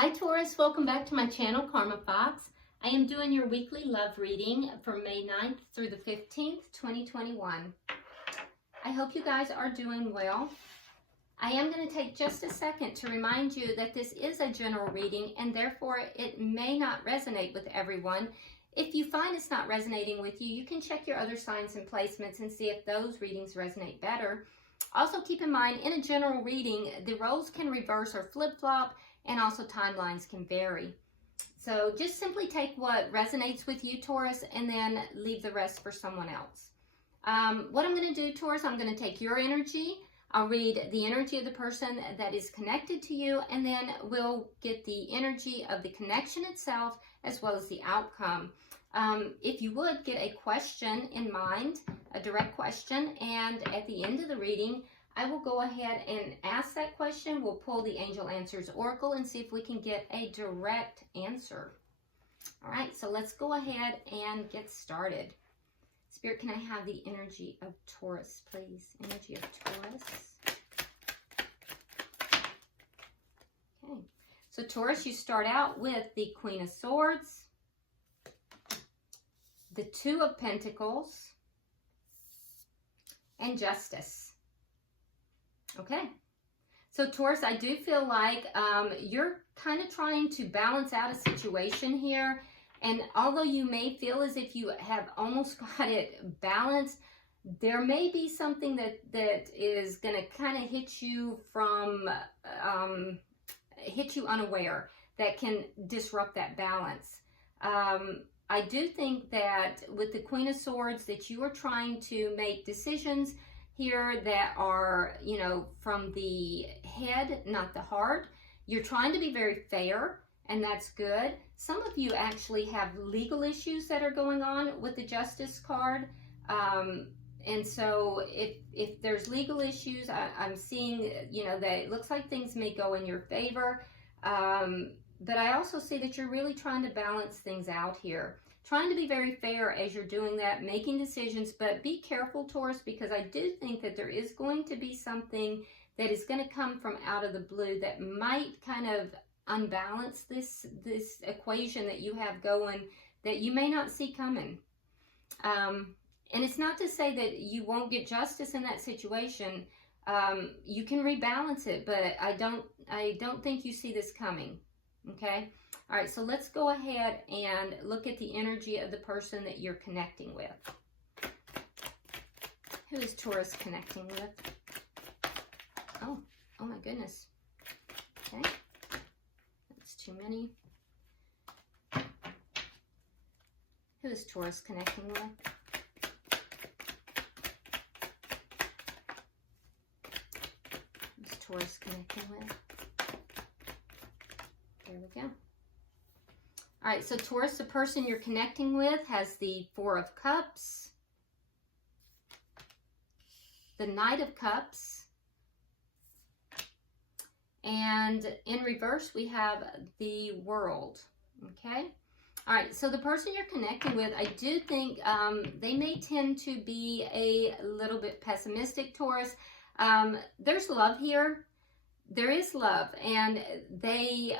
Hi Taurus, welcome back to my channel, Karma Fox. I am doing your weekly love reading from May 9th through the 15th, 2021. I hope you guys are doing well. I am going to take just a second to remind you that this is a general reading and therefore it may not resonate with everyone. If you find it's not resonating with you, you can check your other signs and placements and see if those readings resonate better. Also keep in mind, in a general reading, the roles can reverse or flip-flop, and also timelines can vary. So just simply take what resonates with you, Taurus, and then leave the rest for someone else. What I'm going to do, Taurus, I'm going to take your energy. I'll read the energy of the person that is connected to you, and then we'll get the energy of the connection itself as well as the outcome. If you would, get a question in mind, a direct question, and at the end of the reading, I will go ahead and ask that question. We'll pull the Angel Answers Oracle and see if we can get a direct answer. All right, so let's go ahead and get started. Spirit, can I have the energy of Taurus, please? Energy of Taurus. Okay, so Taurus, you start out with the Queen of Swords, the Two of Pentacles, and Justice. Okay, so Taurus, I do feel like you're kind of trying to balance out a situation here. And although you may feel as if you have almost got it balanced, there may be something that is going to kind of hit you from, hit you unaware, that can disrupt that balance. I do think that with the Queen of Swords that you are trying to make decisions here that are, you know, from the head, not the heart. You're trying to be very fair, and that's good. Some of you actually have legal issues that are going on with the Justice card. And so if there's legal issues, I'm seeing, you know, that it looks like things may go in your favor. But I also see that you're really trying to balance things out here. Trying to be very fair as you're doing that, making decisions, but be careful, Taurus, because I do think that there is going to be something that is going to come from out of the blue that might kind of unbalance this equation that you have going that you may not see coming. And it's not to say that you won't get justice in that situation. You can rebalance it, but I don't think you see this coming. Okay. All right, so let's go ahead and look at the energy of the person that you're connecting with. Who is Taurus connecting with? Oh my goodness. Okay, that's too many. Who is Taurus connecting with? Who's Taurus connecting with? There we go. All right, so Taurus, the person you're connecting with has the Four of Cups, the Knight of Cups, and in reverse, we have the World, okay? All right, so the person you're connecting with, I do think they may tend to be a little bit pessimistic, Taurus. There's love here. There is love, and they...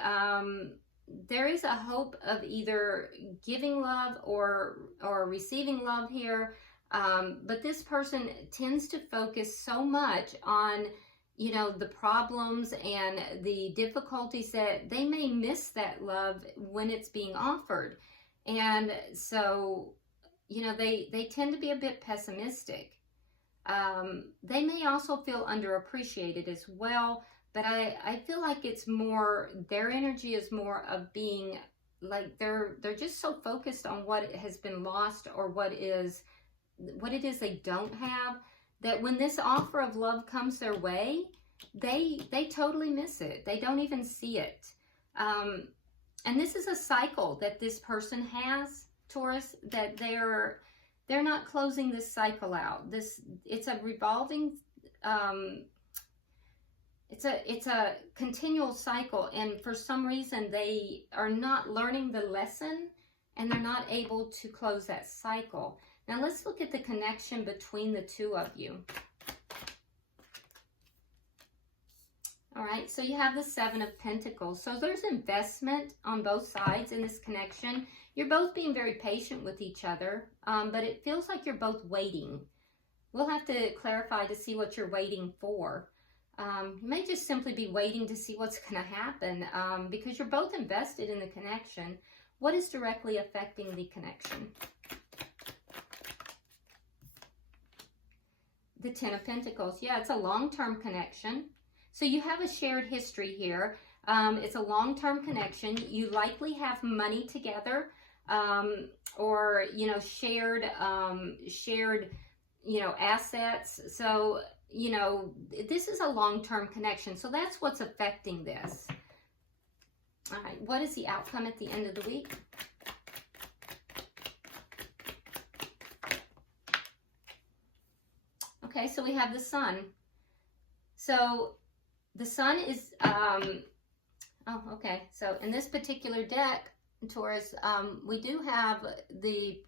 there is a hope of either giving love or receiving love here. But this person tends to focus so much on, you know, the problems and the difficulties that they may miss that love when it's being offered. And so, you know, they tend to be a bit pessimistic. They may also feel underappreciated as well. But I feel like it's more, their energy is more of being like they're just so focused on what has been lost or what it is they don't have, that when this offer of love comes their way, they totally miss it. They don't even see it. And this is a cycle that this person has, Taurus, that they're not closing this cycle out. It's a revolving It's a continual cycle, and for some reason they are not learning the lesson and they're not able to close that cycle. Now let's look at the connection between the two of you. All right, so you have the Seven of Pentacles. So there's investment on both sides in this connection. You're both being very patient with each other, but it feels like you're both waiting. We'll have to clarify to see what you're waiting for. You may just simply be waiting to see what's going to happen because you're both invested in the connection. What is directly affecting the connection? The Ten of Pentacles. Yeah, it's a long-term connection. So you have a shared history here. It's a long-term connection. You likely have money together, or, you know, shared, you know, assets. So, you know, this is a long-term connection. So that's what's affecting this. All right, what is the outcome at the end of the week? Okay, so we have the Sun. So the Sun is, oh, okay. So in this particular deck, Taurus, we do have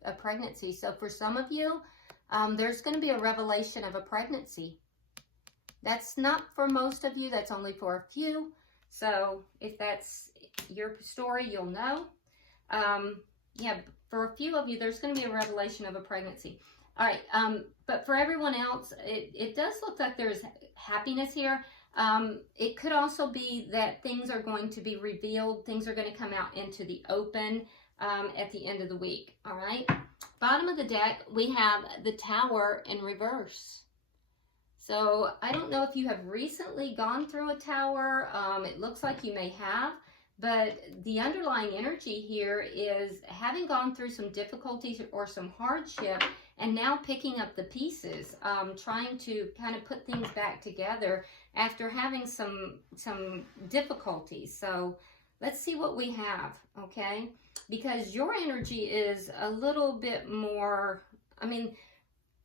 a pregnancy. So for some of you, there's going to be a revelation of a pregnancy. That's not for most of you. That's only for a few. So if that's your story, you'll know. Yeah, for a few of you, there's going to be a revelation of a pregnancy. All right, but for everyone else, it does look like there's happiness here. It could also be that things are going to be revealed. Things are going to come out into the open at the end of the week. All right. Bottom of the deck, we have the Tower in reverse. So I don't know if you have recently gone through a tower. It looks like you may have. But the underlying energy here is having gone through some difficulties or some hardship and now picking up the pieces, trying to kind of put things back together after having some difficulties. So let's see what we have, okay? Because your energy is a little bit more, I mean,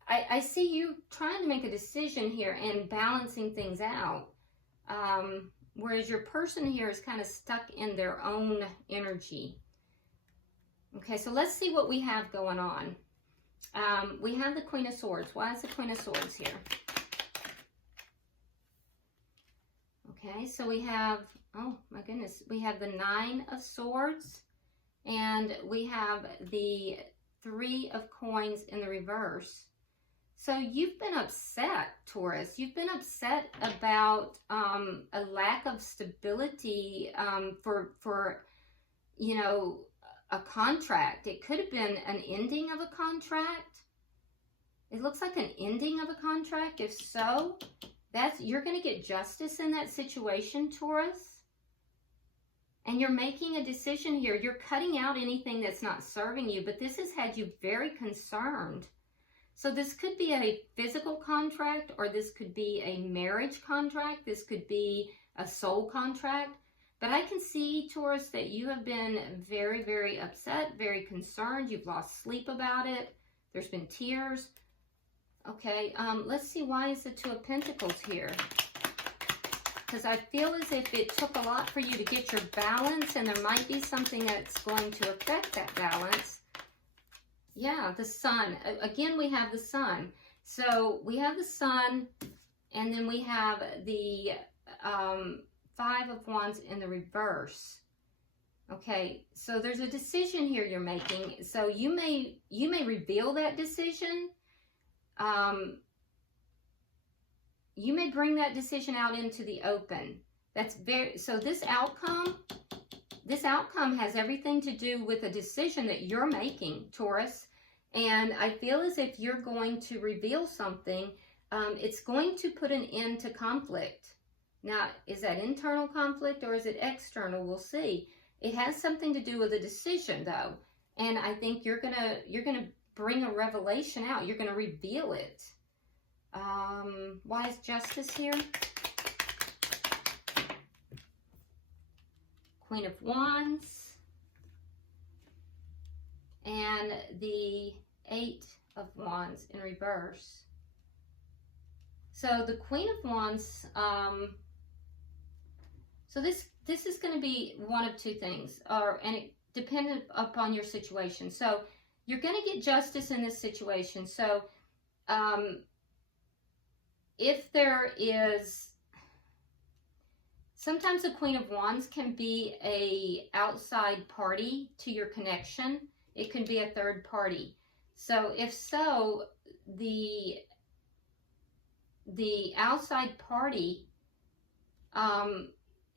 I see you trying to make a decision here and balancing things out. Whereas your person here is kind of stuck in their own energy. Okay, so let's see what we have going on. We have the Queen of Swords. Why is the Queen of Swords here? Okay, so we have, oh my goodness, we have the Nine of Swords, and we have the Three of Coins in the reverse. So you've been upset, Taurus. You've been upset about a lack of stability for, you know, a contract. It could have been an ending of a contract. It looks like an ending of a contract. If so, you're going to get justice in that situation, Taurus. And you're making a decision here. You're cutting out anything that's not serving you, but this has had you very concerned. So this could be a physical contract, or this could be a marriage contract. This could be a soul contract. But I can see, Taurus, that you have been very, very upset, very concerned. You've lost sleep about it. There's been tears. Okay, let's see, why is the Two of Pentacles here? Because I feel as if it took a lot for you to get your balance, and there might be something that's going to affect that balance. Yeah, the Sun. Again, we have the Sun. So we have the Sun, and then we have the Five of Wands in the reverse. Okay, so there's a decision here you're making. So you may reveal that decision. You may bring that decision out into the open. So this outcome has everything to do with a decision that you're making, Taurus. And I feel as if you're going to reveal something. It's going to put an end to conflict. Now, is that internal conflict or is it external? We'll see. It has something to do with a decision, though. And I think you're gonna bring a revelation out. You're gonna reveal it. Why is Justice here? Queen of Wands. And the Eight of Wands in reverse. So the Queen of Wands, so this is going to be one of two things, and it depends upon your situation. So you're going to get justice in this situation. So if there is, Sometimes the Queen of Wands can be a outside party to your connection. It can be a third party. So if so, the outside party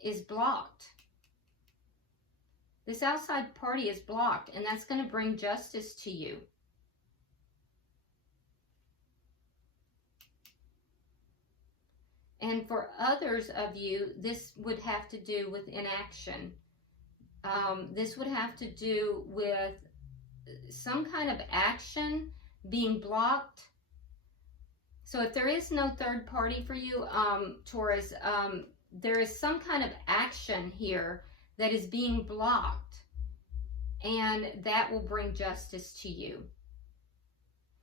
is blocked. This outside party is blocked, and that's going to bring justice to you. And for others of you, this would have to do with inaction. This would have to do with some kind of action being blocked. So if there is no third party for you, Taurus, there is some kind of action here that is being blocked, and that will bring justice to you.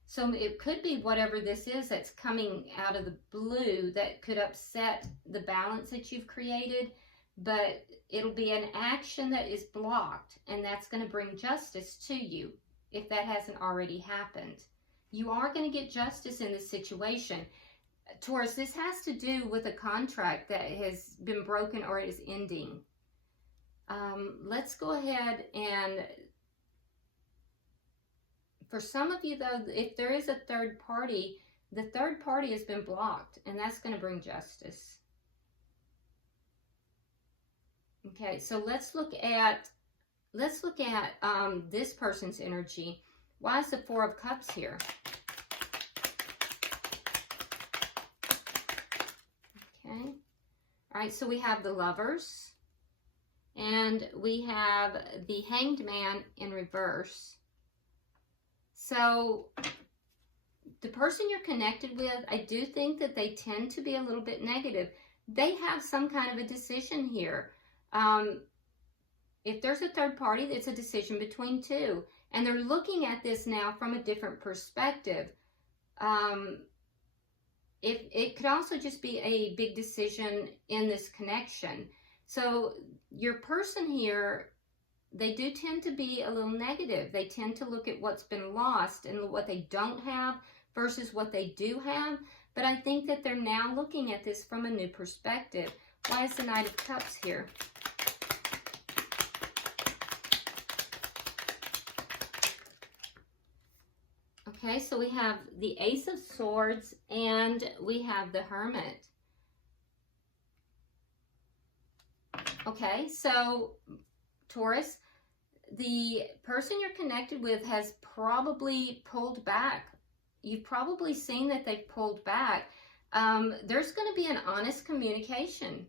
So it could be whatever this is that's coming out of the blue that could upset the balance that you've created, but it'll be an action that is blocked, and that's going to bring justice to you if that hasn't already happened. You are going to get justice in this situation. Taurus, this has to do with a contract that has been broken or is ending. Let's go ahead and, for some of you though, if there is a third party, the third party has been blocked, and that's going to bring justice. Okay, so let's look at this person's energy. Why is the Four of Cups here? Okay, all right, so we have the Lovers, and we have the Hanged Man in reverse. So the person you're connected with, I do think that they tend to be a little bit negative. They have some kind of a decision here. If there's a third party, it's a decision between two. And they're looking at this now from a different perspective. It could also just be a big decision in this connection. So your person here, they do tend to be a little negative. They tend to look at what's been lost and what they don't have versus what they do have. But I think that they're now looking at this from a new perspective. Why is the Knight of Cups here? Okay, so we have the Ace of Swords and we have the Hermit. Okay, so Taurus, the person you're connected with has probably pulled back. You've probably seen that they've pulled back. There's going to be an honest communication.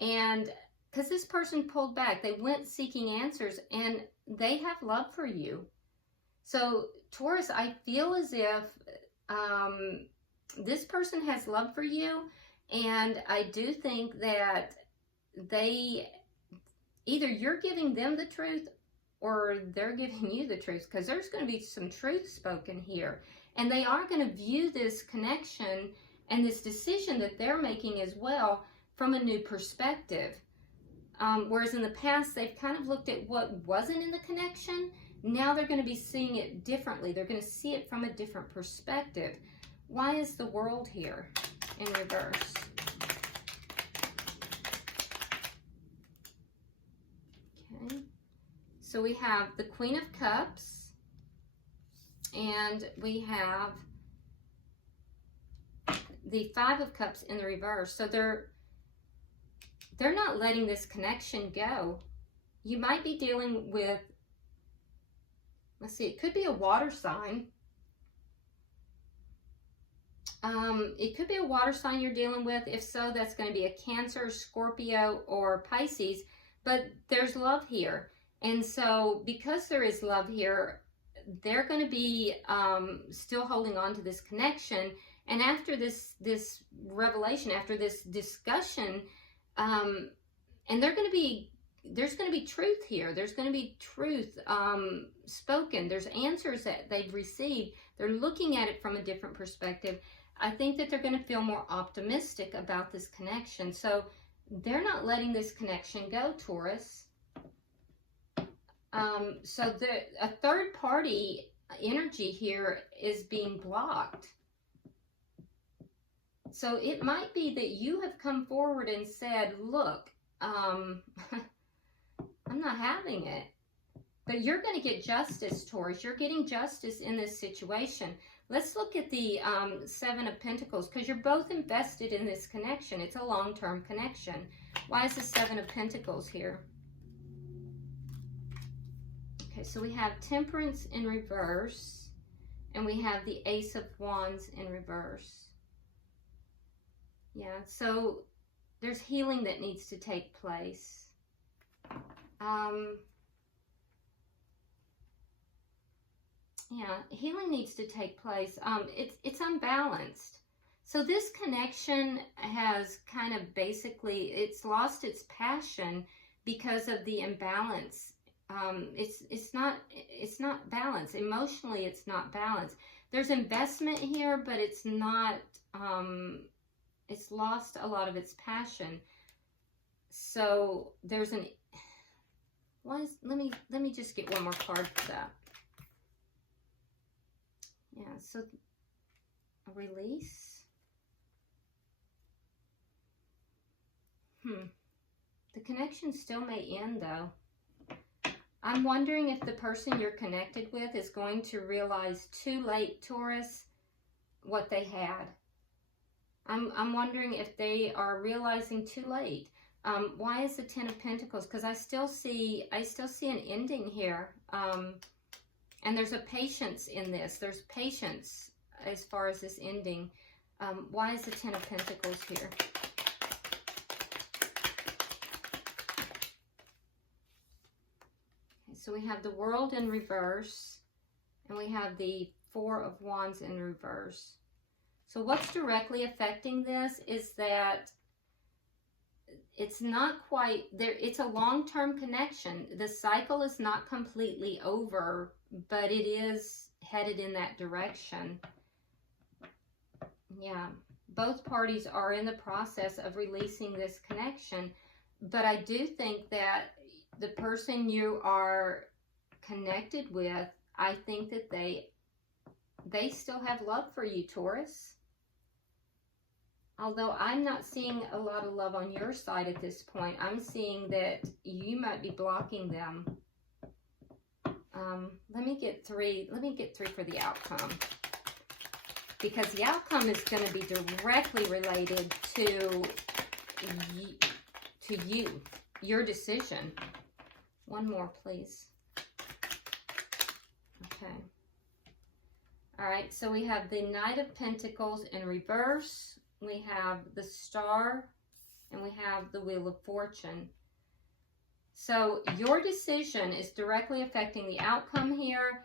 And because this person pulled back, they went seeking answers, and they have love for you. So Taurus, I feel as if this person has love for you, and I do think that either you're giving them the truth or they're giving you the truth, because there's going to be some truth spoken here. And they are going to view this connection and this decision that they're making as well from a new perspective. Whereas in the past, they've kind of looked at what wasn't in the connection. Now they're going to be seeing it differently. They're going to see it from a different perspective. Why is the World here in reverse? Okay. So we have the Queen of Cups, and we have the Five of Cups in the reverse. So they're not letting this connection go. You might be dealing with, let's see, it could be a water sign. It could be a water sign you're dealing with. If so, that's going to be a Cancer, Scorpio, or Pisces. But there's love here. And so because there is love here, they're going to be still holding on to this connection. And after this revelation, after this discussion, and there's going to be truth here. There's going to be truth spoken. There's answers that they've received. They're looking at it from a different perspective. I think that they're going to feel more optimistic about this connection. So they're not letting this connection go, Taurus. So a third party energy here is being blocked. So it might be that you have come forward and said, look, I'm not having it. But you're going to get justice, Taurus. You're getting justice in this situation. Let's look at the Seven of Pentacles, because you're both invested in this connection. It's a long-term connection. Why is the Seven of Pentacles here? Okay, so we have Temperance in reverse, and we have the Ace of Wands in reverse. Yeah, so there's healing that needs to take place. Yeah, healing needs to take place. It's unbalanced. So this connection has kind of basically, it's lost its passion because of the imbalance. It's not balanced. Emotionally, it's not balanced. There's investment here, but it's not, it's lost a lot of its passion. So there's an, let me just get one more card for that. Yeah, so a release. The connection still may end though. I'm wondering if the person you're connected with is going to realize too late, Taurus, what they had. I'm wondering if they are realizing too late. Why is the Ten of Pentacles? Because I still see an ending here. And there's a patience in this. There's patience as far as this ending. Why is the Ten of Pentacles here? Okay, so we have the World in reverse, and we have the Four of Wands in reverse. So what's directly affecting this is that it's not quite there. It's a long-term connection. The cycle is not completely over, but it is headed in that direction. Yeah, both parties are in the process of releasing this connection, but I do think that the person you are connected with, I think that they still have love for you, Taurus. Although I'm not seeing a lot of love on your side at this point. I'm seeing that you might be blocking them. Let me get three for the outcome. Because the outcome is going to be directly related to you, your decision. One more, please. Okay. All right, so we have the Knight of Pentacles in reverse. We have the Star, and we have the Wheel of Fortune. So your decision is directly affecting the outcome here.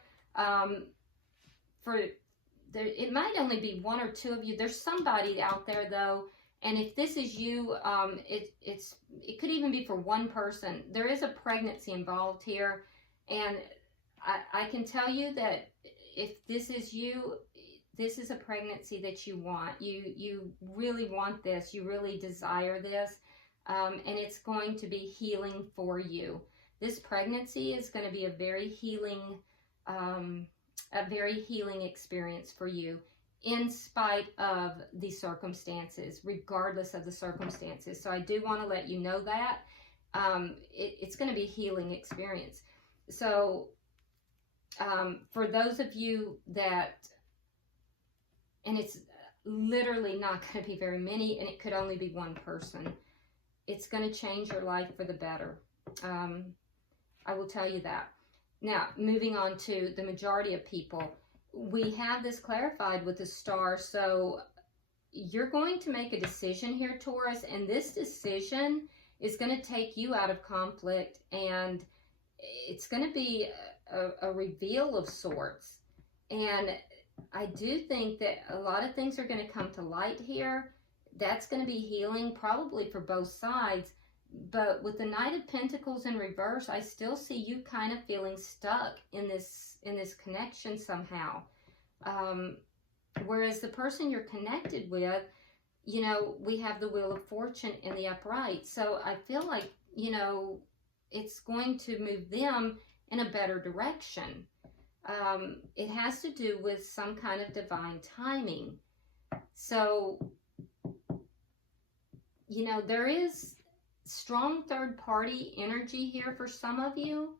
It might only be one or two of you. There's somebody out there though, and if this is you, it could even be for one person. There is a pregnancy involved here, and I can tell you that if this is you, this is a pregnancy that you want. You really want this. You really desire this. And it's going to be healing for you. This pregnancy is going to be a very healing experience for you, in spite of the circumstances, regardless of the circumstances. So I do want to let you know that it's going to be a healing experience. So for those of you that, and it's literally not going to be very many, and it could only be one person, it's going to change your life for the better. I will tell you that. Now, moving on to the majority of people, we have this clarified with the Star. So you're going to make a decision here, Taurus, and this decision is going to take you out of conflict, and it's going to be a reveal of sorts. And I do think that a lot of things are going to come to light here. That's going to be healing probably for both sides. But with the Knight of Pentacles in reverse, I still see you kind of feeling stuck in this connection somehow. Whereas the person you're connected with, you know, we have the Wheel of Fortune in the upright. So I feel like, you know, it's going to move them in a better direction. It has to do with some kind of divine timing. So you know, there is strong third party energy here for some of you.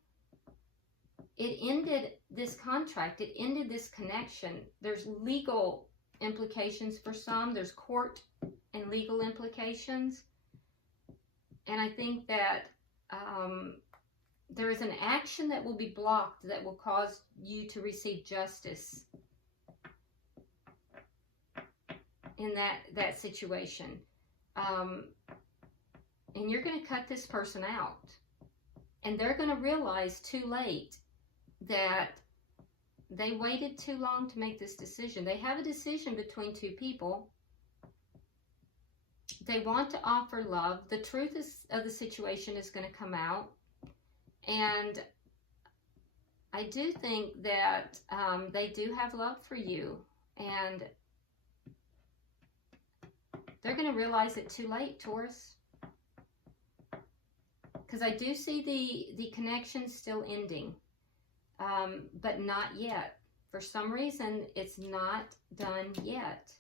It ended this contract. It ended this connection. There's legal implications for some. There's court and legal implications. And I think that there is an action that will be blocked that will cause you to receive justice in that situation. And you're going to cut this person out. And they're going to realize too late that they waited too long to make this decision. They have a decision between two people. They want to offer love. The truth of the situation is going to come out. And I do think that they do have love for you. And they're going to realize it too late, Taurus. Because I do see the connection still ending. But not yet. For some reason, it's not done yet.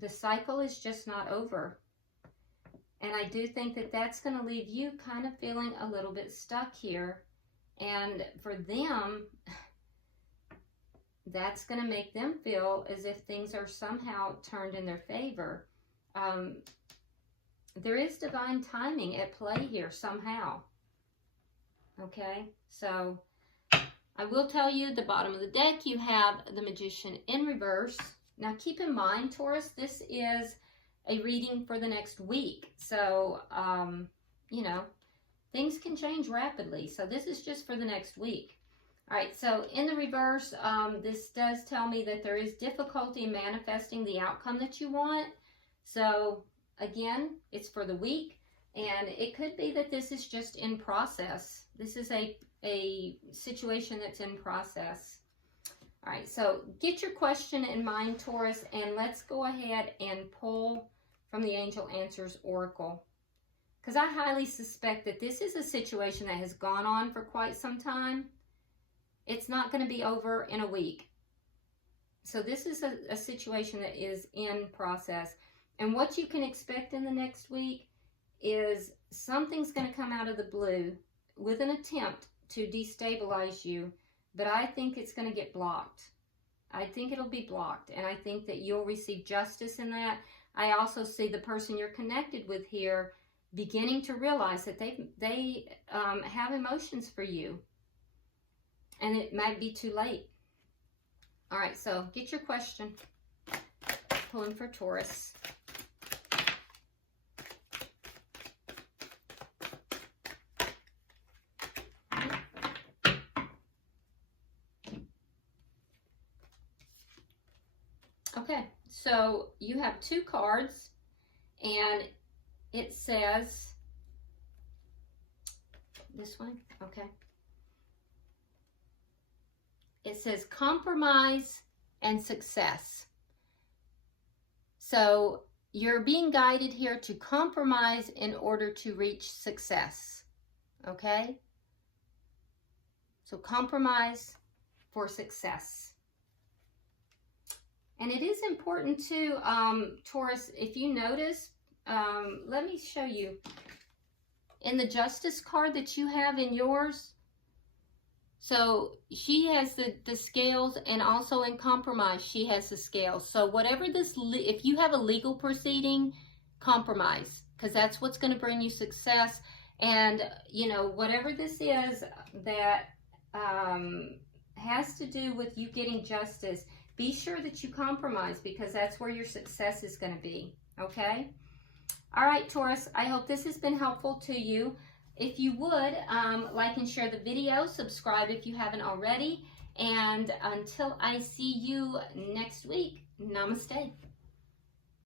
The cycle is just not over. And I do think that that's going to leave you kind of feeling a little bit stuck here. And for them, that's going to make them feel as if things are somehow turned in their favor. There is divine timing at play here somehow. Okay, so I will tell you, the bottom of the deck, you have the Magician in reverse. Now keep in mind, Taurus, this is a reading for the next week. So, you know, things can change rapidly. So this is just for the next week. All right, so in the reverse, this does tell me that there is difficulty in manifesting the outcome that you want. So again, it's for the week, and it could be that this is just in process. This is a situation that's in process. All right, so get your question in mind, Taurus, and let's go ahead and pull from the Angel Answers Oracle. Because I highly suspect that this is a situation that has gone on for quite some time. It's not going to be over in a week. So this is a situation that is in process. And what you can expect in the next week is something's going to come out of the blue with an attempt to destabilize you. But I think it's going to get blocked. I think it'll be blocked. And I think that you'll receive justice in that. I also see the person you're connected with here beginning to realize that they have emotions for you. And it might be too late. All right, so get your question. Pulling for Taurus. Okay, so you have two cards, and it says, this one, okay. It says compromise and success. So you're being guided here to compromise in order to reach success, okay? So compromise for success. And it is important too, Taurus, if you notice, let me show you. In the Justice card that you have in yours, so she has the scales, and also in compromise, she has the scales. So whatever this, if you have a legal proceeding, compromise, because that's what's going to bring you success. And, you know, whatever this is that has to do with you getting justice, be sure that you compromise, because that's where your success is going to be, okay? All right, Taurus, I hope this has been helpful to you. If you would, like and share the video, subscribe if you haven't already, and until I see you next week, namaste.